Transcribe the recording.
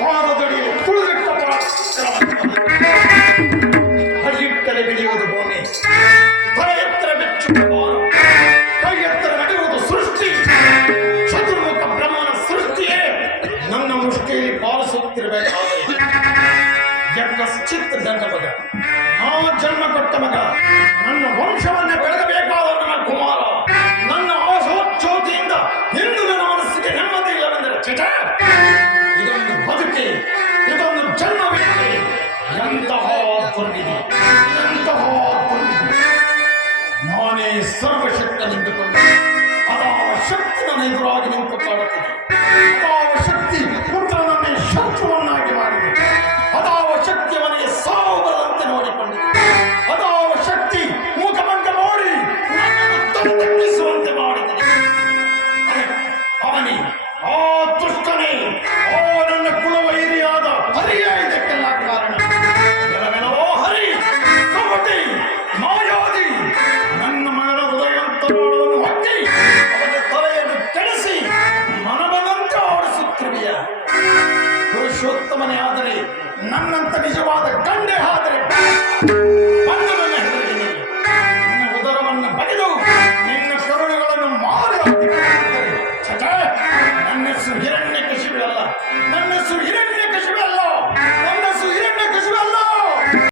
ಪಾದದಡಿಯಲ್ಲಿ ತುಳಿದಿಟ್ಟ ಹರಿಯುತ್ತಲೇ ಬೆಳೆಯುವುದು ಭೂಮಿ, ತಲೆ ಎತ್ತರ ಬೆಚ್ಚುವ ಕೈ ಎತ್ತರ ನಡೆಯುವುದು ಸೃಷ್ಟಿ. ಚತುರ್ಮುಖ ಬ್ರಹ್ಮನ ಸೃಷ್ಟಿಯೇ ನನ್ನ ಮುಷ್ಟಿಯಲ್ಲಿ ಪಾಲಿಸುತ್ತಿರಬೇಕಾದರೆ ಯಕ್ಕಶ್ಚಿತ್ ನನ್ನ ಮಗ, ಆ ಜನ್ಮ ಕೊಟ್ಟ ಮಗ, ನನ್ನ ವಂಶವನ್ನೇ ಬೆಳಗಬೇಕಾದ ನನ್ನ ಕುಮಾರ, ನನ್ನ ಆಶೋಚ್ಛೋತಿಯಿಂದ ಎಂದು ನನ್ನ ಮನಸ್ಸಿಗೆ ನೆಮ್ಮದಿ ಇಲ್ಲವೆಂದರೆ ಚಿಟ, ಇದೊಂದು ಬದುಕೆ, ಇದೊಂದು ಜನ್ಮವೇಕೆ? ಎಂತಹ ದುರ್ವಿಧಿ, ಎಂತಹ ದುರ್ವಿಧಿ! ನಾನೇ ಸರ್ವಶಕ್ತ ನಿಂತುಕೊಂಡು ಅದಾವ ಶಕ್ತಿ ನನ್ನ ಎದುರಾಗಿ ನಿಂತು ಕಾಡುತ್ತಿದೆ. ಅದಾವ ಶಕ್ತಿ ಪುತ್ರನನ್ನೇ ಶತ್ರುವನ್ನಾಗಿ ಮಾಡಿದೆ. ಅದಾವ ಶಕ್ತಿ ಅವನಿಗೆ ಸಾವು ಬರದಂತೆ ನೋಡಿಕೊಂಡಿದೆ. ಅದಾವ ಶಕ್ತಿ ಮುಖಭಂಗ ಮಾಡಿ ನನ್ನನ್ನು ತಗ್ಗಿಸುವಂತೆ ಮಾಡಿದೆ. ಅವನೇ, ಆ ದುಷ್ಟನೇ, ಆ ನನ್ನ ಕುಲವೈರಿಯಾದ ಹರಿಯೇ ಇದಕ್ಕೆಲ್ಲ ಕಾರಣ. ಎಲ್ಲವೆಲ್ಲವೋ ಹರಿ, ಕಪಟಿ, ಮಾಯಾದಿ, ನನ್ನ ಮಗನ ಹೃದಯಾಂತರಾಳವನ್ನು ಹೊಕ್ಕಿ ಅವನ ತಲೆಯನ್ನು ಕೆಡಿಸಿ ಮನಬಂದಂತೆ ಆಡಿಸುತ್ತಿರುವೆಯ. ಪುರುಷೋತ್ತಮನೇ ಆದರೆ, ನನ್ನಂತ ನಿಜವಾದ ಗಂಡೆ ಆದರೆ